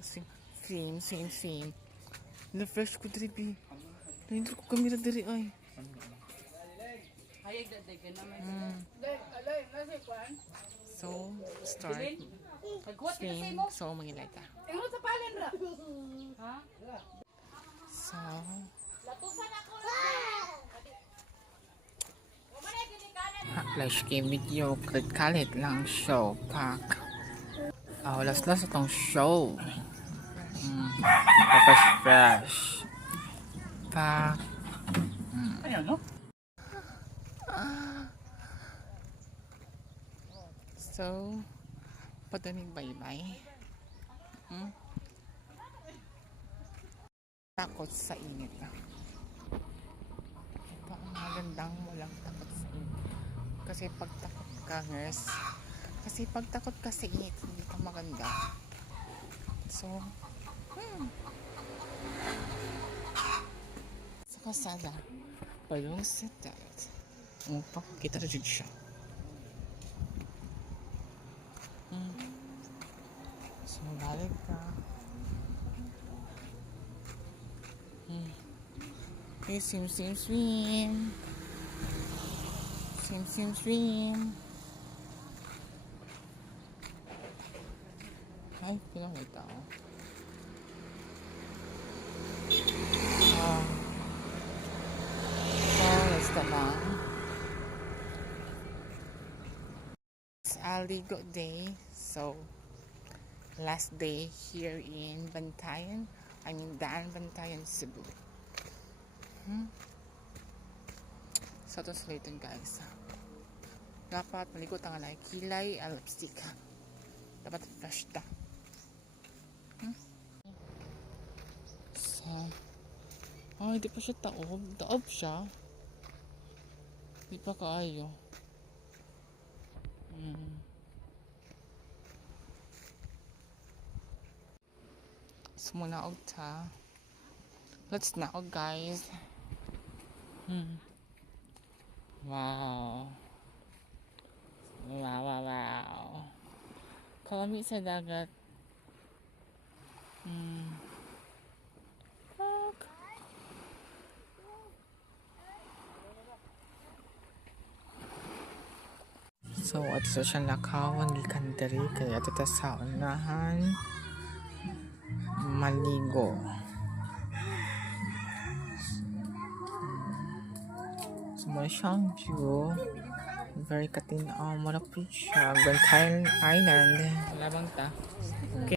Same. Na fresh ko diri bi. Nindro ko kamera diri ay. So, start. Same. So, mangilay ta. So, flash game video. Kalit lang show. Pack. Las itong show. Fresh. Pack. Ayan, no? So, padaning bye-bye. Takot sa init. Ito ang magandang walang takot sa init. Kasi pag takot ka, nurse, sa init, hindi ka maganda. So, sa kasada, palong sa dagat. Kita na dyan siya. So, balik ka. Okay, swim. Swim. Ay, pinakita ko. So, let's go lang. It's Aligo Day. So, last day here in Bantayan. Daan Bantayan, Cebu. So, ito sulitin guys. Dapat malikot ang alay. Kilay, lipstick. Dapat fresh ta. So, hindi pa siya taob. Taob siya. Hindi pa kaayo. So, muna ta. Let's naog guys. Wow. Kalami sa dagat. So, at sa siya lakawan gikan diri kaya ito ta sa unahan maligo. So, muna siyang view. Very katin, muna po siya. Bantayan Island. Labang ta. Okay.